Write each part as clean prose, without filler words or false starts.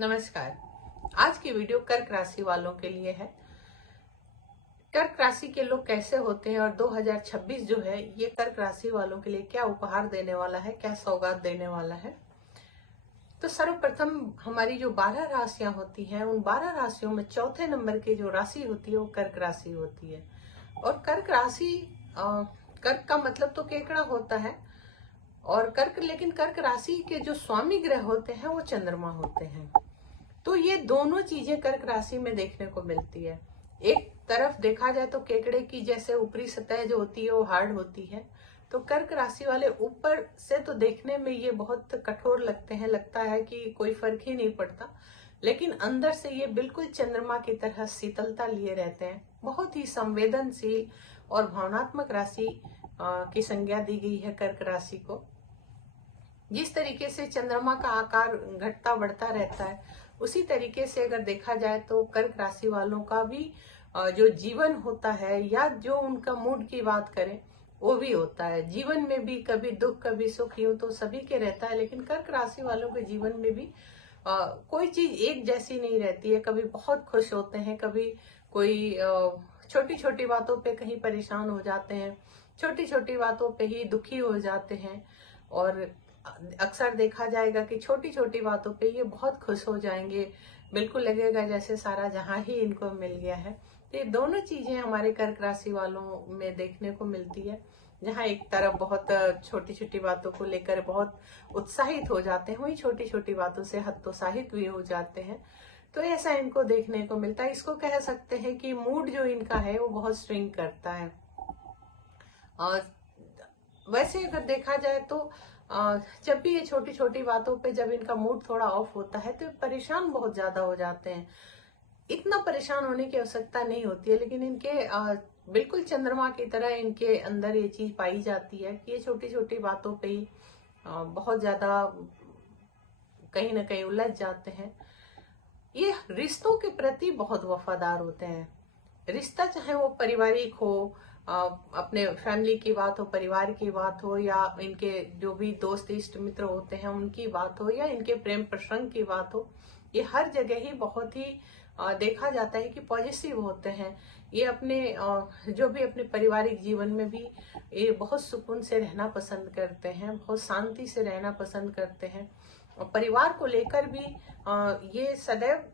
नमस्कार। आज की वीडियो कर्क राशि वालों के लिए है। कर्क राशि के लोग कैसे होते हैं और 2026 जो है ये कर्क राशि वालों के लिए क्या उपहार देने वाला है, क्या सौगात देने वाला है। तो सर्वप्रथम हमारी जो 12 राशियां होती हैं उन 12 राशियों में चौथे नंबर की जो राशि होती है वो कर्क राशि होती है। और कर्क राशि कर्क का मतलब तो केकड़ा होता है और लेकिन कर्क राशि के जो स्वामी ग्रह होते हैं वो चंद्रमा होते हैं। तो ये दोनों चीजें कर्क राशि में देखने को मिलती है। एक तरफ देखा जाए तो केकड़े की जैसे ऊपरी सतह जो होती है वो हार्ड होती है, तो कर्क राशि वाले ऊपर से तो देखने में ये बहुत कठोर लगते हैं, लगता है कि कोई फर्क ही नहीं पड़ता, लेकिन अंदर से ये बिल्कुल चंद्रमा की तरह शीतलता लिए रहते हैं। बहुत ही संवेदनशील और भावनात्मक राशि की संज्ञा दी गई है कर्क राशि को। जिस तरीके से चंद्रमा का आकार घटता बढ़ता रहता है, उसी तरीके से अगर देखा जाए तो कर्क राशि वालों का भी जो जीवन होता है या जो उनका मूड की बात करें वो भी होता है। जीवन में भी कभी दुख कभी सुख यूं तो सभी के रहता है, लेकिन कर्क राशि वालों के जीवन में भी कोई चीज एक जैसी नहीं रहती है। कभी बहुत खुश होते हैं, कभी कोई छोटी छोटी बातों पे कहीं परेशान हो जाते हैं, छोटी छोटी बातों पे ही दुखी हो जाते हैं। और अक्सर देखा जाएगा कि छोटी छोटी बातों पे ये बहुत खुश हो जाएंगे, बिल्कुल लगेगा जैसे सारा जहां ही इनको मिल गया है। तो ये दोनों चीजें हमारे कर्क राशि वालों में देखने को मिलती है, जहाँ एक तरफ बहुत छोटी छोटी बातों को लेकर बहुत उत्साहित हो जाते हैं, वही छोटी छोटी बातों से हतोत्साहित भी हो जाते हैं। तो ऐसा इनको देखने को मिलता है। इसको कह सकते हैं कि मूड जो इनका है वो बहुत स्विंग करता है। और वैसे अगर देखा जाए तो जब भी ये छोटी छोटी बातों पे जब इनका मूड थोड़ा ऑफ होता है तो परेशान बहुत ज्यादा हो जाते हैं। इतना परेशान होने की आवश्यकता नहीं होती है, लेकिन इनके बिल्कुल चंद्रमा की तरह इनके अंदर ये चीज पाई जाती है कि ये छोटी छोटी बातों पे ही बहुत ज्यादा कहीं ना कहीं उलझ जाते हैं। ये रिश्तों के प्रति बहुत वफादार होते हैं। रिश्ता चाहे वो पारिवारिक हो, अपने फैमिली की बात हो, परिवार की बात हो, या इनके जो भी दोस्त इष्ट मित्र होते हैं उनकी बात हो, या इनके प्रेम प्रसंग की बात हो, ये हर जगह ही बहुत ही देखा जाता है कि पॉजिटिव होते हैं। ये अपने जो भी अपने पारिवारिक जीवन में भी ये बहुत सुकून से रहना पसंद करते हैं, बहुत शांति से रहना पसंद करते हैं। और परिवार को लेकर भी ये सदैव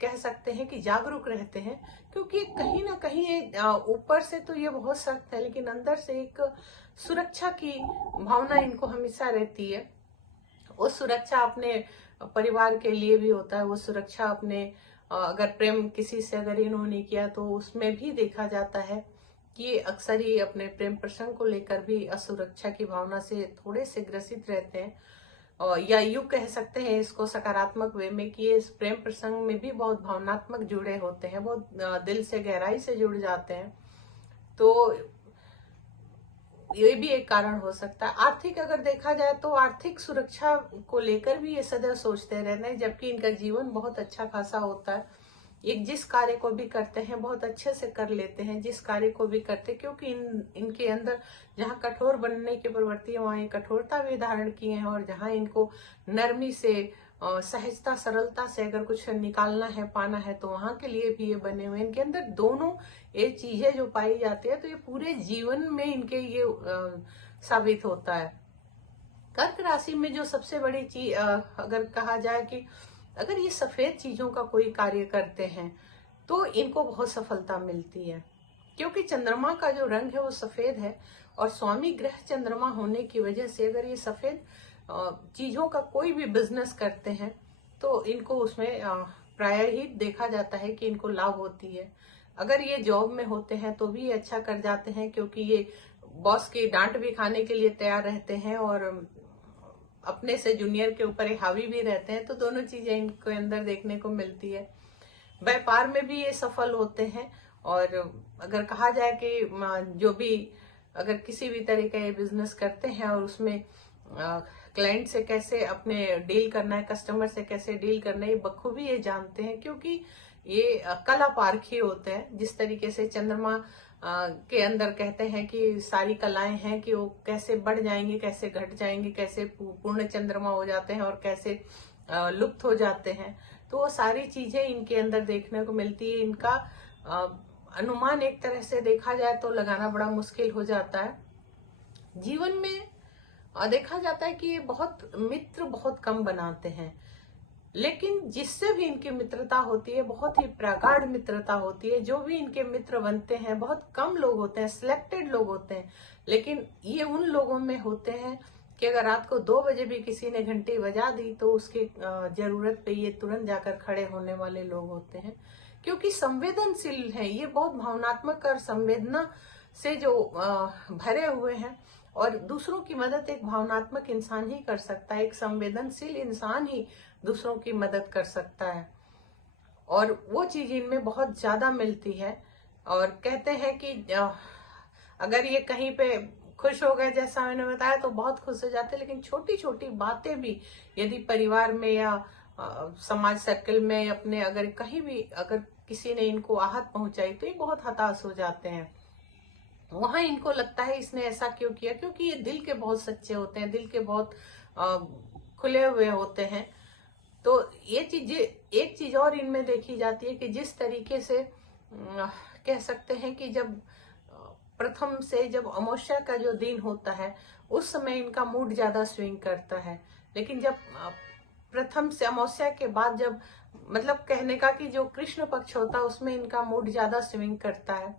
कह सकते हैं कि जागरूक रहते हैं, क्योंकि कहीं ना कहीं ये ऊपर से तो ये बहुत सख्त है, लेकिन अंदर से एक सुरक्षा की भावना इनको हमेशा रहती है। वो सुरक्षा अपने परिवार के लिए भी होता है, वो सुरक्षा अपने अगर प्रेम किसी से अगर इन्होंने किया तो उसमें भी देखा जाता है कि अक्सर ही अपने प्रेम प्रसंग को लेकर भी असुरक्षा की भावना से थोड़े से ग्रसित रहते हैं। या यूं कह सकते हैं इसको सकारात्मक वे में कि इस प्रेम प्रसंग में भी बहुत भावनात्मक जुड़े होते हैं, बहुत दिल से गहराई से जुड़ जाते हैं। तो ये भी एक कारण हो सकता है। आर्थिक अगर देखा जाए तो आर्थिक सुरक्षा को लेकर भी ये सदैव सोचते रहते हैं, जबकि इनका जीवन बहुत अच्छा खासा होता है। एक जिस कार्य को भी करते हैं बहुत अच्छे से कर लेते हैं, जिस कार्य को भी करते, क्योंकि इनके अंदर जहाँ कठोर बनने की प्रवृत्ति है वहाँ ये कठोरता भी धारण किए हैं, और जहाँ इनको नरमी से सहजता सरलता से अगर कुछ निकालना है पाना है तो वहां के लिए भी ये बने हुए। इनके अंदर दोनों ये चीजें जो पाई जाती है तो ये पूरे जीवन में इनके ये साबित होता है। कर्क राशि में जो सबसे बड़ी चीज अगर कहा जाए कि अगर ये सफेद चीजों का कोई कार्य करते हैं तो इनको बहुत सफलता मिलती है, क्योंकि चंद्रमा का जो रंग है वो सफेद है, और स्वामी ग्रह चंद्रमा होने की वजह से अगर ये सफेद चीजों का कोई भी बिजनेस करते हैं तो इनको उसमें प्राय ही देखा जाता है कि इनको लाभ होती है। अगर ये जॉब में होते हैं तो भी अच्छा कर जाते हैं, क्योंकि ये बॉस की डांट भी खाने के लिए तैयार रहते हैं और अपने से जूनियर के ऊपर हावी भी रहते हैं। तो दोनों चीजें इनके अंदर देखने को मिलती है। व्यापार में भी ये सफल होते हैं। और अगर कहा जाए कि जो भी अगर किसी भी तरह का ये बिजनेस करते हैं और उसमें क्लाइंट से कैसे अपने डील करना है, कस्टमर से कैसे डील करना है, ये बखूबी ये जानते हैं, क्योंकि ये कला पारखी होते हैं। जिस तरीके से चंद्रमा के अंदर कहते हैं कि सारी कलाएं हैं कि वो कैसे बढ़ जाएंगे, कैसे घट जाएंगे, कैसे पूर्ण चंद्रमा हो जाते हैं और कैसे लुप्त हो जाते हैं। तो वो सारी चीजें इनके अंदर देखने को मिलती है। इनका अनुमान एक तरह से देखा जाए तो लगाना बड़ा मुश्किल हो जाता है। जीवन में देखा जाता है कि ये बहुत मित्र बहुत कम बनाते हैं, लेकिन जिससे भी इनकी मित्रता होती है बहुत ही प्रगाढ़ मित्रता होती है। जो भी इनके मित्र बनते हैं बहुत कम लोग होते हैं, सिलेक्टेड लोग होते हैं, लेकिन ये उन लोगों में होते हैं कि अगर रात को 2 बजे भी किसी ने घंटी बजा दी तो उसकी जरूरत पे ये तुरंत जाकर खड़े होने वाले लोग होते हैं, क्योंकि संवेदनशील है। ये बहुत भावनात्मक और संवेदना से जो भरे हुए हैं, और दूसरों की मदद एक भावनात्मक इंसान ही कर सकता है, एक संवेदनशील इंसान ही दूसरों की मदद कर सकता है, और वो चीज इनमें बहुत ज्यादा मिलती है। और कहते हैं कि अगर ये कहीं पे खुश हो गए, जैसा मैंने बताया, तो बहुत खुश हो जाते हैं, लेकिन छोटी छोटी बातें भी यदि परिवार में या समाज सर्कल में अपने अगर कहीं भी अगर किसी ने इनको आहत पहुंचाई तो ये बहुत हताश हो जाते हैं। वहां इनको लगता है इसने ऐसा क्यों किया, क्योंकि ये दिल के बहुत सच्चे होते हैं, दिल के बहुत खुले हुए होते हैं। तो ये चीजें, एक चीज और इनमें देखी जाती है कि जिस तरीके से कह सकते हैं कि जब प्रथम से जब अमावस्या का जो दिन होता है उस समय इनका मूड ज्यादा स्विंग करता है, लेकिन जब प्रथम से अमावस्या के बाद जब मतलब कहने का कि जो कृष्ण पक्ष होता है उसमें इनका मूड ज्यादा स्विंग करता है।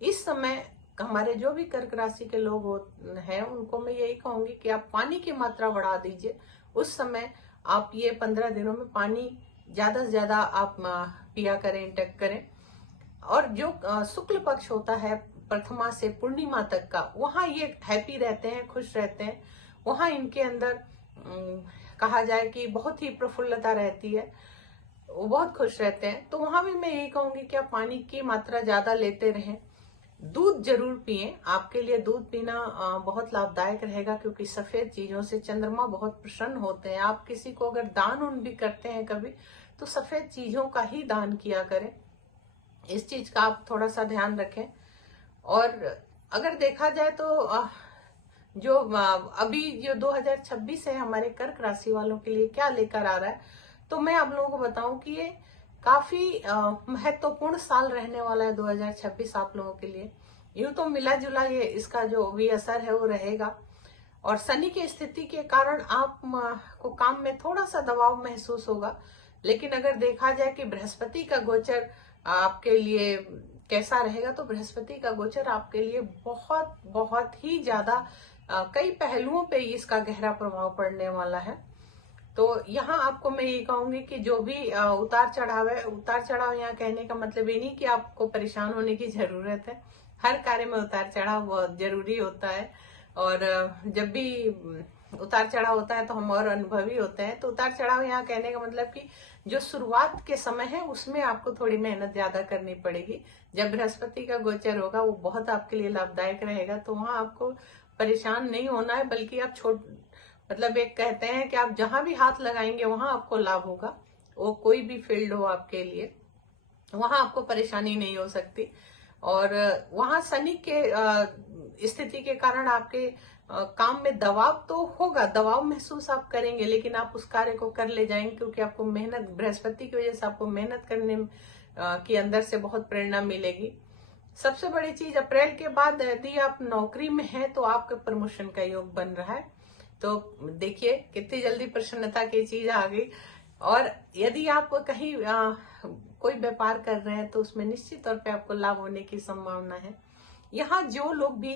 इस समय हमारे जो भी कर्क राशि के लोग हैं उनको मैं यही कहूंगी कि आप पानी की मात्रा बढ़ा दीजिए। उस समय आप ये 15 दिनों में पानी ज्यादा से ज्यादा आप पिया करें, इंटेक करें। और जो शुक्ल पक्ष होता है प्रथमा से पूर्णिमा तक का, वहां ये हैप्पी रहते हैं, खुश रहते हैं। वहां इनके अंदर कहा जाए कि बहुत ही प्रफुल्लता रहती है, वो बहुत खुश रहते हैं। तो वहां भी मैं यही कहूंगी कि आप पानी की मात्रा ज्यादा लेते रहें। दूध जरूर पिए, आपके लिए दूध पीना बहुत लाभदायक रहेगा, क्योंकि सफेद चीजों से चंद्रमा बहुत प्रसन्न होते हैं। आप किसी को अगर दान उन भी करते हैं कभी, तो सफेद चीजों का ही दान किया करें। इस चीज का आप थोड़ा सा ध्यान रखें। और अगर देखा जाए तो जो अभी जो 2026 है हमारे कर्क राशि वालों के लिए क्या लेकर आ रहा है, तो मैं आप लोगों को बताऊं कि ये काफी महत्वपूर्ण साल रहने वाला है 2026 आप लोगों के लिए। यूं तो मिला जुला ये इसका जो भी असर है वो रहेगा, और शनि की स्थिति के कारण आप को काम में थोड़ा सा दबाव महसूस होगा। लेकिन अगर देखा जाए कि बृहस्पति का गोचर आपके लिए कैसा रहेगा, तो बृहस्पति का गोचर आपके लिए बहुत बहुत ही ज्यादा कई पहलुओं पे इसका गहरा प्रभाव पड़ने वाला है। तो यहाँ आपको मैं ये कहूंगी कि जो भी उतार चढ़ाव है, उतार चढ़ाव यहाँ कहने का मतलब ये नहीं कि आपको परेशान होने की जरूरत है। हर कार्य में उतार चढ़ाव बहुत जरूरी होता है, और जब भी उतार चढ़ाव होता है तो हम और अनुभवी होते हैं। तो उतार चढ़ाव यहाँ कहने का मतलब कि जो शुरुआत के समय है उसमें आपको थोड़ी मेहनत ज्यादा करनी पड़ेगी। जब बृहस्पति का गोचर होगा वो बहुत आपके लिए लाभदायक रहेगा, तो वहां आपको परेशान नहीं होना है, बल्कि आप मतलब एक कहते हैं कि आप जहां भी हाथ लगाएंगे वहां आपको लाभ होगा। वो कोई भी फील्ड हो आपके लिए, वहां आपको परेशानी नहीं हो सकती। और वहां शनि के स्थिति के कारण आपके काम में दबाव तो होगा, दबाव महसूस आप करेंगे, लेकिन आप उस कार्य को कर ले जाएंगे, क्योंकि आपको मेहनत, बृहस्पति की वजह से आपको मेहनत करने की अंदर से बहुत प्रेरणा मिलेगी। सबसे बड़ी चीज, अप्रैल के बाद यदि आप नौकरी में हैं तो आपके प्रमोशन का योग बन रहा है। तो देखिए कितनी जल्दी प्रसन्नता की चीज आ गई। और यदि आप कहीं कोई व्यापार कर रहे हैं तो उसमें निश्चित तौर पे आपको लाभ होने की संभावना है। यहाँ जो लोग भी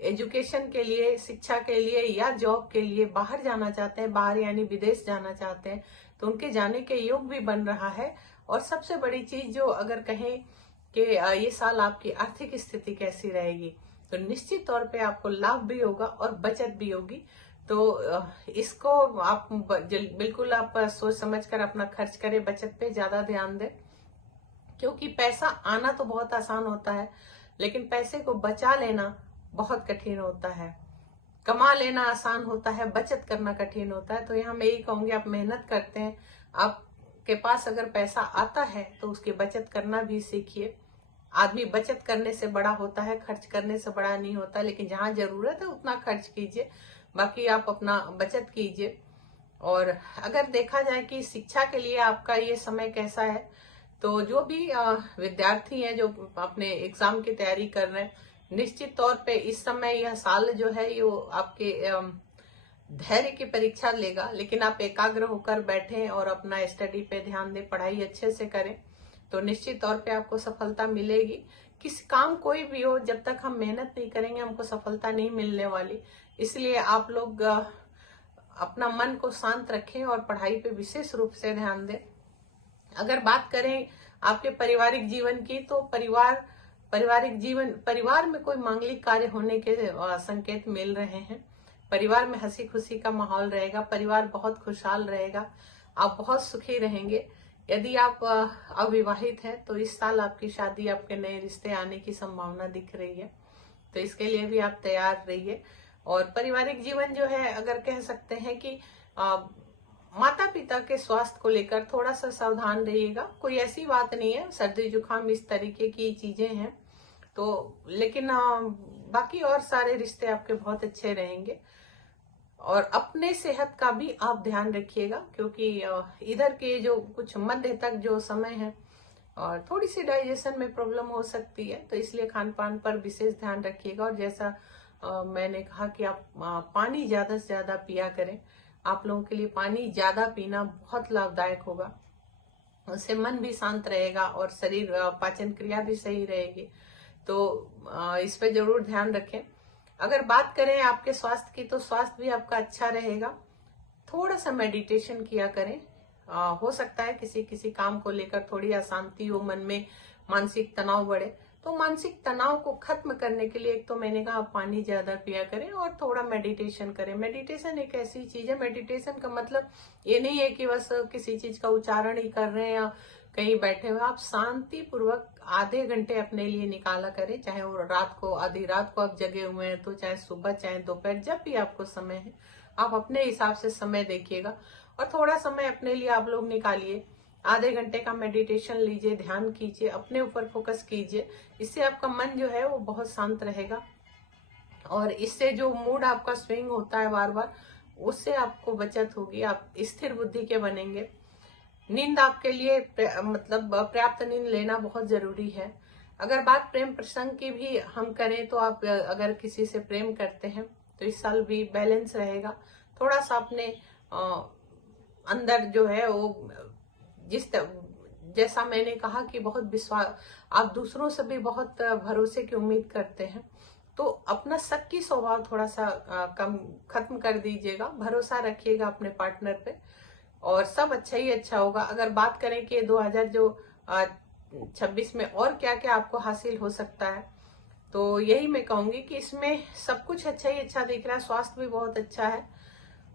एजुकेशन के लिए, शिक्षा के लिए या जॉब के लिए बाहर जाना चाहते हैं, बाहर यानी विदेश जाना चाहते हैं, तो उनके जाने के योग भी बन रहा है। और सबसे बड़ी चीज जो अगर कहें कि ये साल आपकी आर्थिक स्थिति कैसी रहेगी, तो निश्चित तौर पे आपको लाभ भी होगा और बचत भी होगी। तो इसको आप बिल्कुल आप सोच समझ कर अपना खर्च करें, बचत पे ज्यादा ध्यान दें, क्योंकि पैसा आना तो बहुत आसान होता है, लेकिन पैसे को बचा लेना बहुत कठिन होता है। कमा लेना आसान होता है, बचत करना कठिन होता है। तो यहाँ मैं यही कहूंगी, आप मेहनत करते हैं, आपके पास अगर पैसा आता है तो उसकी बचत करना भी सीखिए। आदमी बचत करने से बड़ा होता है, खर्च करने से बड़ा नहीं होता। लेकिन जहां जरूरत है उतना खर्च कीजिए, बाकी आप अपना बचत कीजिए। और अगर देखा जाए कि शिक्षा के लिए आपका ये समय कैसा है, तो जो भी विद्यार्थी हैं जो अपने एग्जाम की तैयारी कर रहे हैं, निश्चित तौर पे इस समय यह साल जो है ये आपके धैर्य की परीक्षा लेगा। लेकिन आप एकाग्र होकर बैठें और अपना स्टडी पे ध्यान दें, पढ़ाई अच्छे से करें, तो निश्चित तौर पे आपको सफलता मिलेगी। किसी काम कोई भी हो, जब तक हम मेहनत नहीं करेंगे हमको सफलता नहीं मिलने वाली। इसलिए आप लोग अपना मन को शांत रखें और पढ़ाई पे विशेष रूप से ध्यान दें। अगर बात करें आपके पारिवारिक जीवन की, तो परिवार में कोई मांगलिक कार्य होने के संकेत मिल रहे हैं। परिवार में हंसी खुशी का माहौल रहेगा, परिवार बहुत खुशहाल रहेगा, आप बहुत सुखी रहेंगे। यदि आप अविवाहित हैं तो इस साल आपकी शादी, आपके नए रिश्ते आने की संभावना दिख रही है, तो इसके लिए भी आप तैयार रहिए। और पारिवारिक जीवन जो है, अगर कह सकते हैं कि माता पिता के स्वास्थ्य को लेकर थोड़ा सा सावधान रहिएगा। कोई ऐसी बात नहीं है, सर्दी जुकाम इस तरीके की चीजें हैं तो, लेकिन बाकी और सारे रिश्ते आपके बहुत अच्छे रहेंगे। और अपने सेहत का भी आप ध्यान रखिएगा, क्योंकि इधर के जो कुछ मध्य तक जो समय है और थोड़ी सी डाइजेशन में प्रॉब्लम हो सकती है, तो इसलिए खान पान पर विशेष ध्यान रखिएगा। और जैसा मैंने कहा कि आप पानी ज्यादा से ज्यादा पिया करें। आप लोगों के लिए पानी ज्यादा पीना बहुत लाभदायक होगा, उससे मन भी शांत रहेगा और शरीर पाचन क्रिया भी सही रहेगी। तो इस पे जरूर ध्यान रखें। अगर बात करें आपके स्वास्थ्य की, तो स्वास्थ्य भी आपका अच्छा रहेगा। थोड़ा सा मेडिटेशन किया करें। हो सकता है किसी किसी काम को लेकर थोड़ी अशांति हो मन में, मानसिक तनाव बढ़े, तो मानसिक तनाव को खत्म करने के लिए एक तो मैंने कहा आप पानी ज्यादा पिया करें और थोड़ा मेडिटेशन करें। मेडिटेशन एक ऐसी चीज है, मेडिटेशन का मतलब ये नहीं है कि बस किसी चीज का उच्चारण ही कर रहे हैं या कहीं बैठे हुए। आप शांति पूर्वक आधे घंटे अपने लिए निकाला करें, चाहे वो रात को, आधी रात को आप जगे हुए हैं तो, चाहे सुबह, चाहे दोपहर, जब भी आपको समय है आप अपने हिसाब से समय देखिएगा और थोड़ा समय अपने लिए आप लोग निकालिए। आधे घंटे का मेडिटेशन लीजिए, ध्यान कीजिए, अपने ऊपर फोकस कीजिए। इससे आपका मन जो है वो बहुत शांत रहेगा और इससे जो मूड आपका स्विंग होता है बार बार, उससे आपको बचत होगी, आप स्थिर बुद्धि के बनेंगे। नींद आपके लिए मतलब पर्याप्त नींद लेना बहुत जरूरी है। अगर बात प्रेम प्रसंग की भी हम करें, तो आप अगर किसी से प्रेम करते हैं तो इस साल भी बैलेंस रहेगा। थोड़ा सा अपने अंदर जो है वो जैसा मैंने कहा कि बहुत विश्वास, आप दूसरों से भी बहुत भरोसे की उम्मीद करते हैं, तो अपना शक की स्वभाव थोड़ा सा खत्म कर दीजिएगा। भरोसा रखिएगा अपने पार्टनर पे और सब अच्छा ही अच्छा होगा। अगर बात करें कि 2026 में और क्या क्या आपको हासिल हो सकता है, तो यही मैं कहूंगी कि इसमें सब कुछ अच्छा ही अच्छा दिख रहा है, स्वास्थ्य भी बहुत अच्छा है।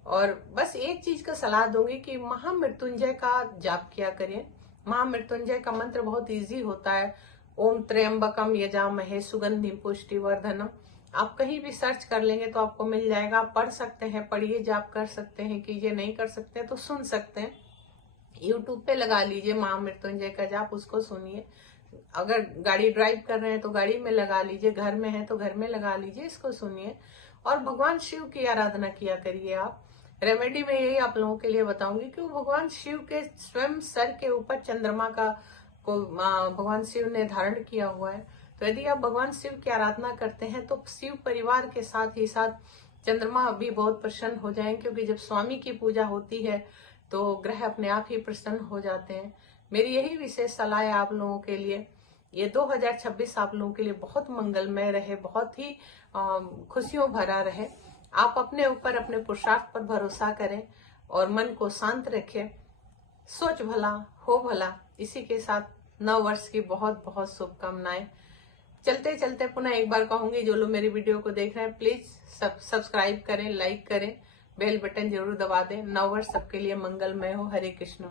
और बस एक चीज का सलाह दूंगी कि महामृत्युंजय का जाप किया करें। महामृत्युंजय का मंत्र बहुत इजी होता है, ओम त्र्यंबकम यजामहे सुगंधिम पुष्टिवर्धनम। आप कहीं भी सर्च कर लेंगे तो आपको मिल जाएगा, आप पढ़ सकते हैं, पढ़िए, जाप कर सकते हैं, कीजिए, नहीं कर सकते हैं तो सुन सकते हैं। यूट्यूब पे लगा लीजिए महामृत्युंजय का जाप, उसको सुनिए। अगर गाड़ी ड्राइव कर रहे हैं तो गाड़ी में लगा लीजिए, घर में है तो घर में लगा लीजिए, इसको सुनिए और भगवान शिव की आराधना किया करिए। आप रेमेडी में यही आप लोगों के लिए बताऊंगी कि भगवान शिव के स्वयं सर के ऊपर चंद्रमा का को भगवान शिव ने धारण किया हुआ है। तो यदि आप भगवान शिव की आराधना करते हैं तो शिव परिवार के साथ ही साथ चंद्रमा भी बहुत प्रसन्न हो जाएंगे, क्योंकि जब स्वामी की पूजा होती है तो ग्रह अपने आप ही प्रसन्न हो जाते हैं। मेरी यही विशेष सलाह है आप लोगों के लिए। ये 2026 आप लोगों के लिए बहुत मंगलमय रहे, बहुत ही खुशियों भरा रहे। आप अपने ऊपर, अपने पुरुषार्थ पर भरोसा करें और मन को शांत रखें। सोच भला हो भला। इसी के साथ नव वर्ष की बहुत बहुत शुभकामनाएं। चलते चलते पुनः एक बार कहूंगी, जो लोग मेरी वीडियो को देख रहे हैं प्लीज सब्सक्राइब करें, लाइक करें, बेल बटन जरूर दबा दें। नव वर्ष सबके लिए मंगलमय हो। हरे कृष्ण।